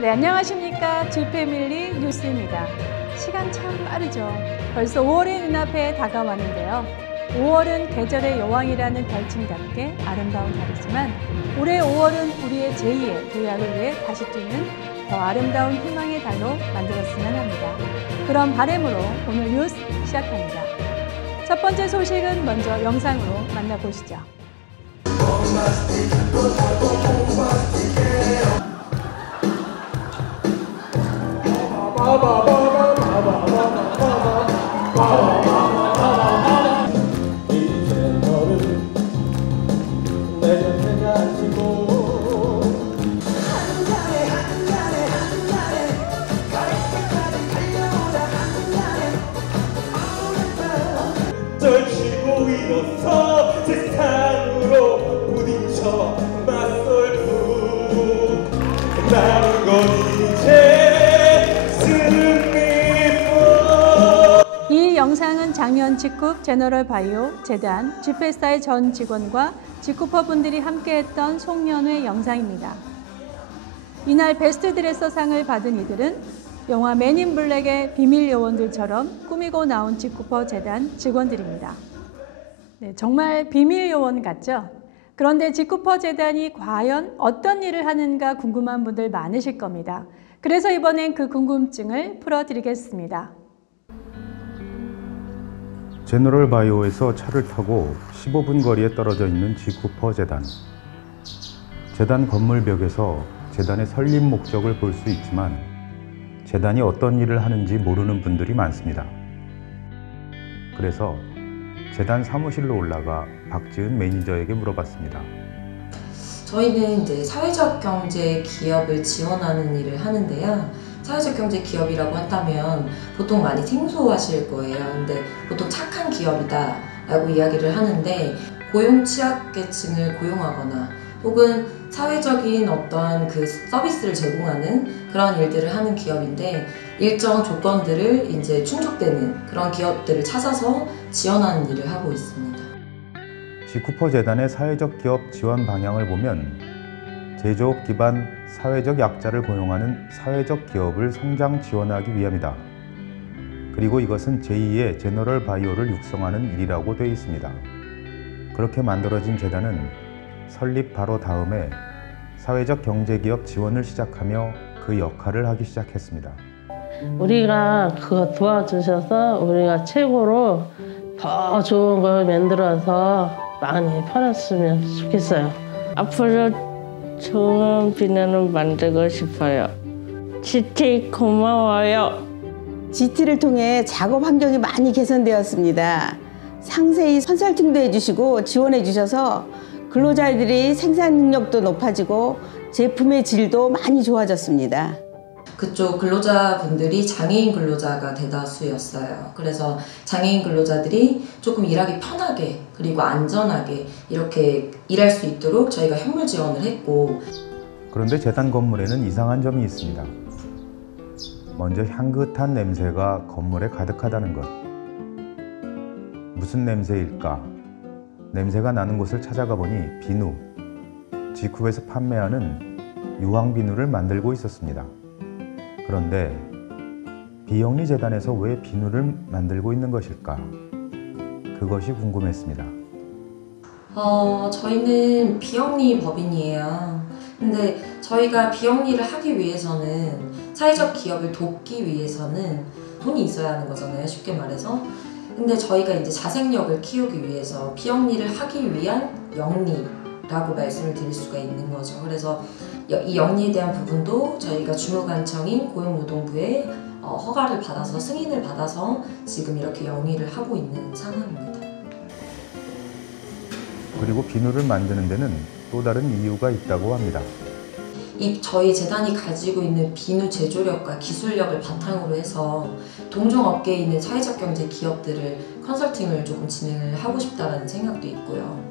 네, 안녕하십니까. G패밀리 뉴스입니다. 시간 참 빠르죠. 벌써 5월이 눈앞에 다가왔는데요. 5월은 계절의 여왕이라는 별칭답게 아름다운 달이지만 올해 5월은 우리의 제2의 도약을 위해 다시 뛰는 더 아름다운 희망의 달로 만들었으면 합니다. 그런 바람으로 오늘 뉴스 시작합니다. 첫 번째 소식은 먼저 영상으로 만나보시죠. 떨치고 일어서 세상으로 부딪혀 맞설품 나는 건 이제 승리뿐. 이 영상은 작년 G룹 제너럴 바이오 재단 G패스타의 전 직원과 G쿠퍼 분들이 함께했던 송년회 영상입니다. 이날 베스트 드레서 상을 받은 이들은 영화 맨인 블랙의 비밀 요원들처럼 꾸미고 나온 G쿠퍼 재단 직원들입니다. 네, 정말 비밀 요원 같죠? 그런데 G쿠퍼 재단이 과연 어떤 일을 하는가 궁금한 분들 많으실 겁니다. 그래서 이번엔 그 궁금증을 풀어드리겠습니다. 제너럴 바이오에서 차를 타고 15분 거리에 떨어져 있는 G쿠퍼 재단. 재단 건물벽에서 재단의 설립 목적을 볼 수 있지만 재단이 어떤 일을 하는지 모르는 분들이 많습니다. 그래서 재단 사무실로 올라가 박지은 매니저에게 물어봤습니다. 저희는 이제 사회적 경제 기업을 지원하는 일을 하는데요. 사회적 경제 기업이라고 한다면 보통 많이 생소하실 거예요. 근데 보통 착한 기업이다 라고 이야기를 하는데 고용 취약계층을 고용하거나 혹은 사회적인 어떤 그 서비스를 제공하는 그런 일들을 하는 기업인데 일정 조건들을 이제 충족되는 그런 기업들을 찾아서 지원하는 일을 하고 있습니다. G쿠퍼 재단의 사회적 기업 지원 방향을 보면 제조업 기반 사회적 약자를 고용하는 사회적 기업을 성장 지원하기 위함이다. 그리고 이것은 제2의 제너럴 바이오를 육성하는 일이라고 되어 있습니다. 그렇게 만들어진 재단은 설립 바로 다음에 사회적 경제기업 지원을 시작하며 그 역할을 하기 시작했습니다. 우리가 그거 도와주셔서 우리가 최고로 더 좋은 걸 만들어서 많이 팔았으면 좋겠어요. 앞으로 좋은 비누를 만들고 싶어요. GT 고마워요. GT를 통해 작업 환경이 많이 개선되었습니다. 상세히 컨설팅도 해주시고 지원해 주셔서 근로자들이 생산 능력도 높아지고 제품의 질도 많이 좋아졌습니다. 그쪽 근로자분들이 장애인 근로자가 대다수였어요. 그래서 장애인 근로자들이 조금 일하기 편하게 그리고 안전하게 이렇게 일할 수 있도록 저희가 현물 지원을 했고. 그런데 재단 건물에는 이상한 점이 있습니다. 먼저 향긋한 냄새가 건물에 가득하다는 것. 무슨 냄새일까? 냄새가 나는 곳을 찾아가 보니 비누, G쿠에서 판매하는 유황 비누를 만들고 있었습니다. 그런데 비영리 재단에서 왜 비누를 만들고 있는 것일까? 그것이 궁금했습니다. 저희는 비영리 법인이에요. 근데 저희가 비영리를 하기 위해서는 사회적 기업을 돕기 위해서는 돈이 있어야 하는 거잖아요. 쉽게 말해서. 근데 저희가 이제 자생력을 키우기 위해서 비영리를 하기 위한 영리라고 말씀을 드릴 수가 있는 거죠. 그래서 이 영리에 대한 부분도 저희가 주무관청인 고용노동부에 허가를 받아서 승인을 받아서 지금 이렇게 영리를 하고 있는 상황입니다. 그리고 비누를 만드는 데는 또 다른 이유가 있다고 합니다. 저희 재단이 가지고 있는 비누 제조력과 기술력을 바탕으로 해서 동종업계에 있는 사회적 경제 기업들을 컨설팅을 조금 진행을 하고 싶다는 생각도 있고요.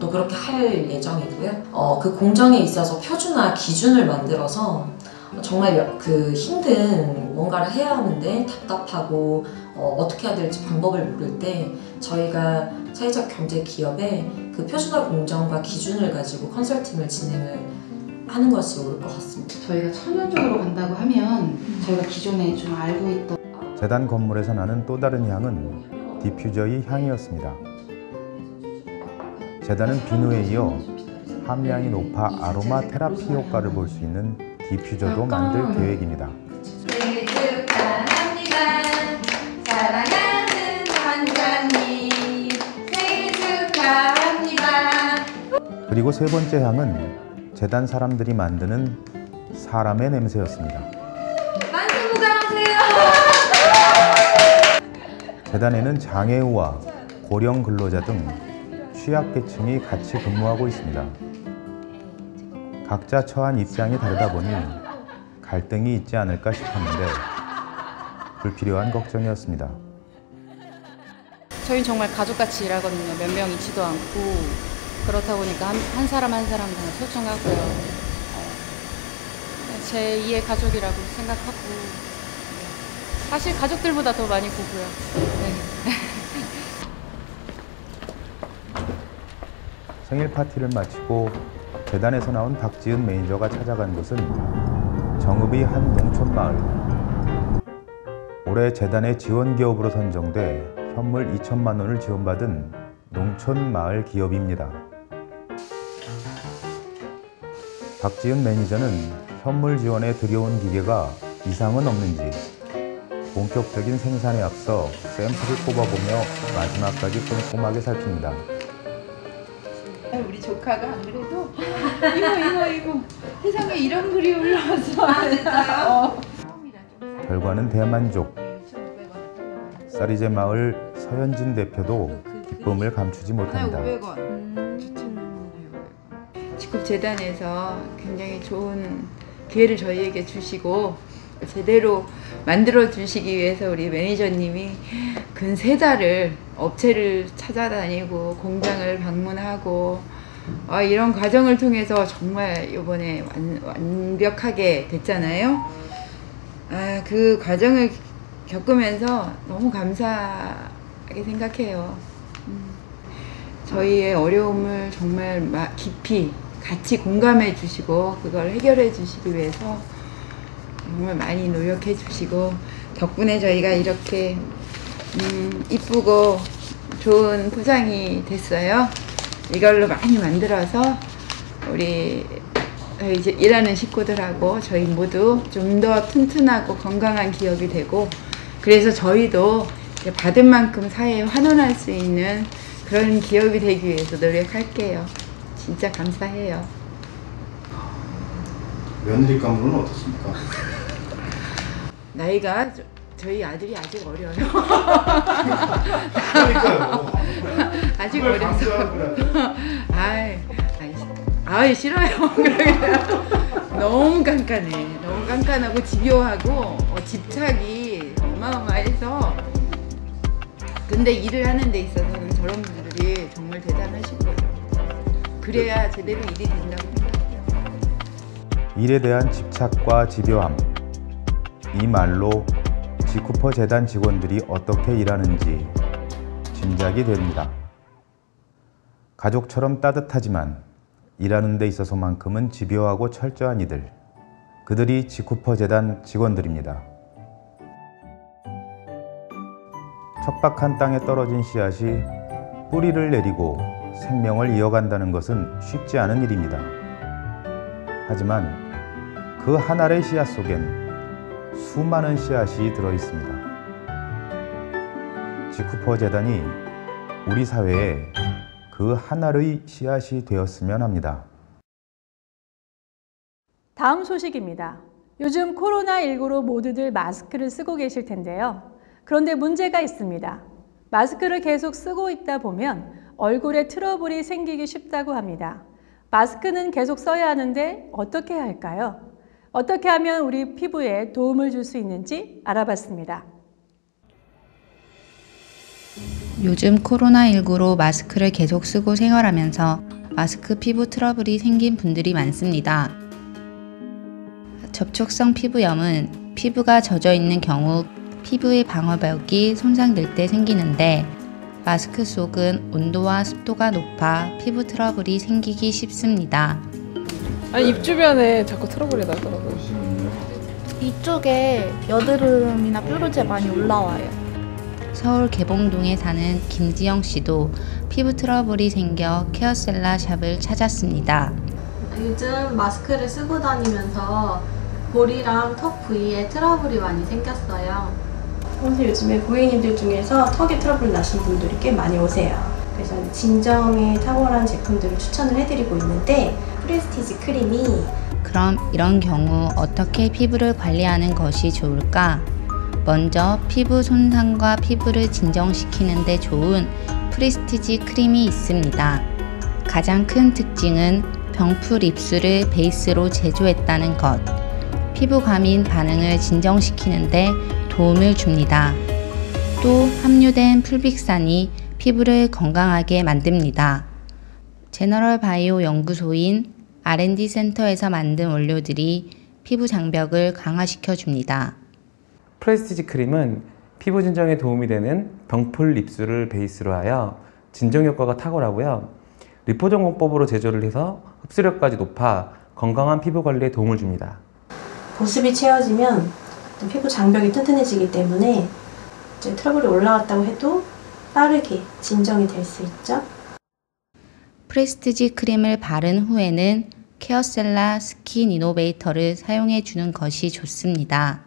또 그렇게 할 예정이고요. 그 공정에 있어서 표준화 기준을 만들어서 정말 그 힘든 뭔가를 해야 하는데 답답하고 어떻게 해야 될지 방법을 모를 때 저희가 사회적 경제 기업에 그 표준화 공정과 기준을 가지고 컨설팅을 진행을 하는 것이 옳을 것 같습니다. 저희가 천연적으로 간다고 하면 저희가 기존에 좀 알고 있던 재단 건물에서 나는 또 다른 향은 디퓨저의 향이었습니다. 재단은 비누에 이어 함량이 높아 아로마 테라피 효과를 볼 수 있는 디퓨저도 만들 계획입니다. 생일 축하합니다. 사랑하는 원장님 생일 축하합니다. 그리고 세 번째 향은 재단 사람들이 만드는 사람의 냄새였습니다. 만수무강하세요. 재단에는 장애우와 고령 근로자 등 취약계층이 같이 근무하고 있습니다. 각자 처한 입장이 다르다 보니 갈등이 있지 않을까 싶었는데 불필요한 걱정이었습니다. 저희는 정말 가족같이 일하거든요. 몇 명 있지도 않고 그렇다 보니까 한 사람 한 사람 다 소중하고요. 제 2의 가족이라고 생각하고 사실 가족들보다 더 많이 보고요. 네. 생일 파티를 마치고 재단에서 나온 박지은 매니저가 찾아간 곳은 정읍의 한 농촌마을. 올해 재단의 지원기업으로 선정돼 현물 2천만 원을 지원받은 농촌마을 기업입니다. 박지은 매니저는 현물 지원에 들여온 기계가 이상은 없는지 본격적인 생산에 앞서 샘플을 뽑아보며 마지막까지 꼼꼼하게 살핍니다. 우리 조카가 안 그래도 이거 세상에 이런 글이 올라왔어. 결과는 대만족. 쌀이제 마을 서현진 대표도 기쁨을 감추지 못합니다. 직급재단에서 굉장히 좋은 기회를 저희에게 주시고 제대로 만들어 주시기 위해서 우리 매니저님이 근 3달을 업체를 찾아다니고 공장을 방문하고 이런 과정을 통해서 정말 이번에 완벽하게 됐잖아요. 그 과정을 겪으면서 너무 감사하게 생각해요. 저희의 어려움을 정말 깊이 같이 공감해 주시고 그걸 해결해 주시기 위해서 정말 많이 노력해 주시고 덕분에 저희가 이렇게 이쁘고 좋은 포장이 됐어요. 이걸로 많이 만들어서 우리 이제 일하는 식구들하고 저희 모두 좀 더 튼튼하고 건강한 기업이 되고 그래서 저희도 받은 만큼 사회에 환원할 수 있는 그런 기업이 되기 위해서 노력할게요. 진짜 감사해요. 며느리 가문은 어떻습니까? 나이가 저희 아들이 아직 어려요. 그러니까요. 아직 어려서. 아이 싫어요. 너무 깐깐해. 너무 깐깐하고 집요하고 집착이 어마어마해서. 근데 일을 하는 데 있어서는 저런 분들이 정말 대단하신 거죠. 그래야 제대로 일이 된다고 생각해요. 일에 대한 집착과 집요함. 이 말로 지쿠퍼 재단 직원들이 어떻게 일하는지 짐작이 됩니다. 가족처럼 따뜻하지만 일하는 데 있어서만큼은 집요하고 철저한 이들. 그들이 지쿠퍼 재단 직원들입니다. 척박한 땅에 떨어진 씨앗이 뿌리를 내리고 생명을 이어간다는 것은 쉽지 않은 일입니다. 하지만 그 한 알의 씨앗 속엔 수많은 씨앗이 들어 있습니다. 지쿠퍼 재단이 우리 사회에 그 한 알의 씨앗이 되었으면 합니다. 다음 소식입니다. 요즘 코로나19로 모두들 마스크를 쓰고 계실 텐데요. 그런데 문제가 있습니다. 마스크를 계속 쓰고 있다 보면 얼굴에 트러블이 생기기 쉽다고 합니다. 마스크는 계속 써야 하는데 어떻게 해야 할까요? 어떻게 하면 우리 피부에 도움을 줄 수 있는지 알아봤습니다. 요즘 코로나19로 마스크를 계속 쓰고 생활하면서 마스크 피부 트러블이 생긴 분들이 많습니다. 접촉성 피부염은 피부가 젖어 있는 경우 피부의 방어벽이 손상될 때 생기는데 마스크 속은 온도와 습도가 높아 피부 트러블이 생기기 쉽습니다. 아니 입 주변에 자꾸 트러블이 나더라고요. 이쪽에 여드름이나 뾰루지 많이 올라와요. 서울 개봉동에 사는 김지영 씨도 피부 트러블이 생겨 케어셀라 샵을 찾았습니다. 요즘 마스크를 쓰고 다니면서 볼이랑 턱 부위에 트러블이 많이 생겼어요. 평소에 요즘에 고객님들 중에서 턱에 트러블 나신 분들이 꽤 많이 오세요. 그래서 진정에 탁월한 제품들을 추천을 해드리고 있는데 프레스티지 크림이 그럼 이런 경우 어떻게 피부를 관리하는 것이 좋을까? 먼저 피부 손상과 피부를 진정시키는 데 좋은 프레스티지 크림이 있습니다. 가장 큰 특징은 병풀 입술을 베이스로 제조했다는 것. 피부 과민 반응을 진정시키는 데 도움을 줍니다. 또 함유된 풀빅산이 피부를 건강하게 만듭니다. 제너럴 바이오 연구소인 R&D 센터에서 만든 원료들이 피부 장벽을 강화시켜 줍니다. 프레스티지 크림은 피부 진정에 도움이 되는 병풀 립술을 베이스로 하여 진정 효과가 탁월하고요. 리포전 공법으로 제조를 해서 흡수력까지 높아 건강한 피부 관리에 도움을 줍니다. 보습이 채워지면 피부 장벽이 튼튼해지기 때문에 이제 트러블이 올라왔다고 해도 빠르게 진정이 될 수 있죠. 프레스티지 크림을 바른 후에는 케어셀라 스킨 이노베이터를 사용해 주는 것이 좋습니다.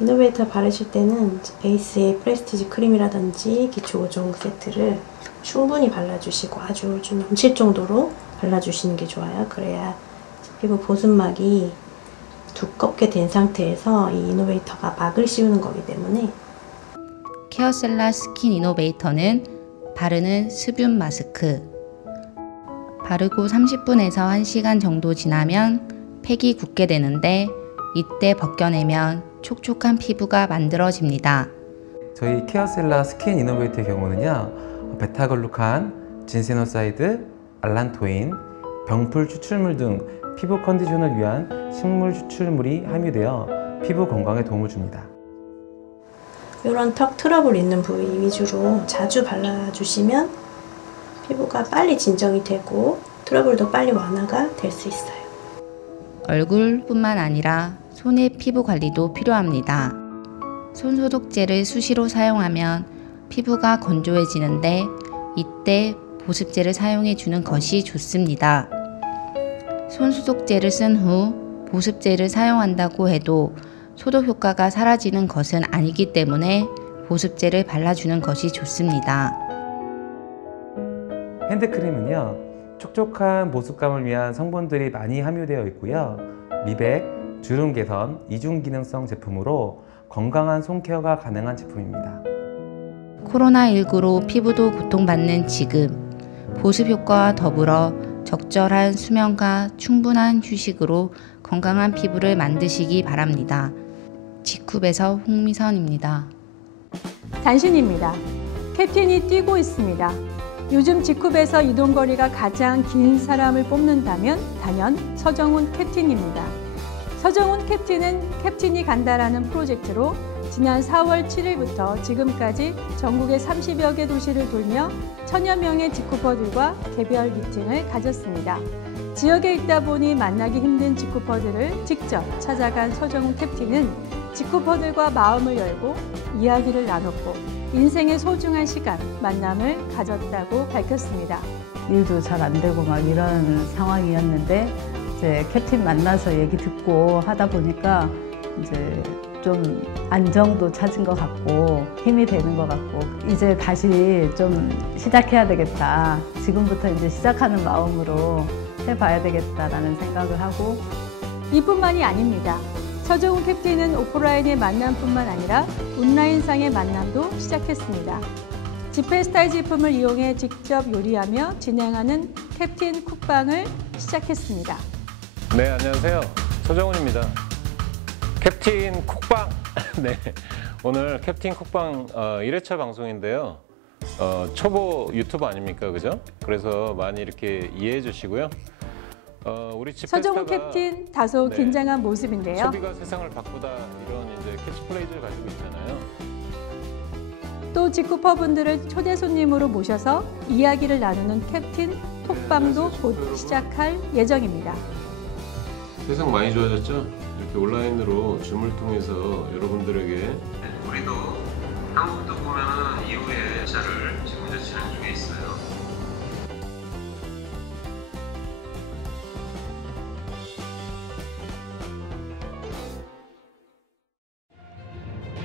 이노베이터 바르실 때는 베이스에 프레스티지 크림이라든지 기초 보정 세트를 충분히 발라주시고 아주 좀 넘칠 정도로 발라주시는 게 좋아요. 그래야 피부 보습막이 두껍게 된 상태에서 이 이노베이터가 막을 씌우는 거기 때문에 케어셀라 스킨 이노베이터는 바르는 수분 마스크. 바르고 30분에서 1시간 정도 지나면 팩이 굳게 되는데 이때 벗겨내면 촉촉한 피부가 만들어집니다. 저희 케어셀라 스킨 이노베이터의 경우는요, 베타글루칸, 진세노사이드, 알란토인, 병풀 추출물 등 피부 컨디션을 위한 식물 추출물이 함유되어 피부 건강에 도움을 줍니다. 이런 턱 트러블 있는 부위 위주로 자주 발라주시면 피부가 빨리 진정이 되고 트러블도 빨리 완화가 될 수 있어요. 얼굴뿐만 아니라 손의 피부 관리도 필요합니다. 손소독제를 수시로 사용하면 피부가 건조해지는데 이때 보습제를 사용해 주는 것이 좋습니다. 손소독제를 쓴 후 보습제를 사용한다고 해도 소독 효과가 사라지는 것은 아니기 때문에 보습제를 발라주는 것이 좋습니다. 핸드크림은요, 촉촉한 보습감을 위한 성분들이 많이 함유되어 있고요. 미백, 주름 개선, 이중 기능성 제품으로 건강한 손 케어가 가능한 제품입니다. 코로나19로 피부도 고통받는 지금 보습 효과와 더불어 적절한 수면과 충분한 휴식으로 건강한 피부를 만드시기 바랍니다. 지쿱에서 홍미선입니다. 단신입니다. 캡틴이 뛰고 있습니다. 요즘 지쿱에서 이동거리가 가장 긴 사람을 뽑는다면 단연 서정훈 캡틴입니다. 서정훈 캡틴은 캡틴이 간다라는 프로젝트로 지난 4월 7일부터 지금까지 전국의 30여 개 도시를 돌며 1000여 명의 지쿠퍼들과 개별 미팅을 가졌습니다. 지역에 있다 보니 만나기 힘든 지쿠퍼들을 직접 찾아간 서정훈 캡틴은 지쿠퍼들과 마음을 열고 이야기를 나눴고 인생의 소중한 시간, 만남을 가졌다고 밝혔습니다. 일도 잘 안 되고 막 이런 상황이었는데 이제 캡틴 만나서 얘기 듣고 하다 보니까 이제 좀 안정도 찾은 것 같고 힘이 되는 것 같고 이제 다시 좀 시작해야 되겠다. 지금부터 이제 시작하는 마음으로 해봐야 되겠다라는 생각을 하고 이뿐만이 아닙니다. 서정훈 캡틴은 오프라인의 만남뿐만 아니라 온라인상의 만남도 시작했습니다. 지페스타일 제품을 이용해 직접 요리하며 진행하는 캡틴 쿡방을 시작했습니다. 네, 안녕하세요. 서정훈입니다. 캡틴 쿡방! 네, 오늘 캡틴 쿡방 1회차 방송인데요. 초보 유튜버 아닙니까, 그죠? 그래서 많이 이렇게 이해해 주시고요. 우리 서정훈 캡틴 다소 긴장한 모습인데요. 소비가 세상을 바꾸다 이런 이제 캐치프레이즈를 가지고 있잖아요. 또 지쿠퍼분들을 초대 손님으로 모셔서 이야기를 나누는 캡틴 톡방도 곧 시작할 예정입니다. 세상 많이 좋아졌죠? 이렇게 온라인으로 줌을 통해서 여러분들에게 우리도 한국도 보면은 이후에 자를 지금 현재 진행 중에 있어요.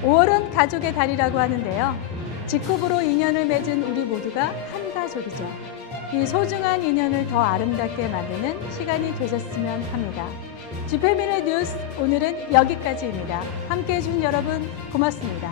5월은 가족의 달이라고 하는데요. 직급으로 인연을 맺은 우리 모두가 한 가족이죠. 이 소중한 인연을 더 아름답게 만드는 시간이 되셨으면 합니다. G패밀리 뉴스 오늘은 여기까지입니다. 함께해 주신 여러분 고맙습니다.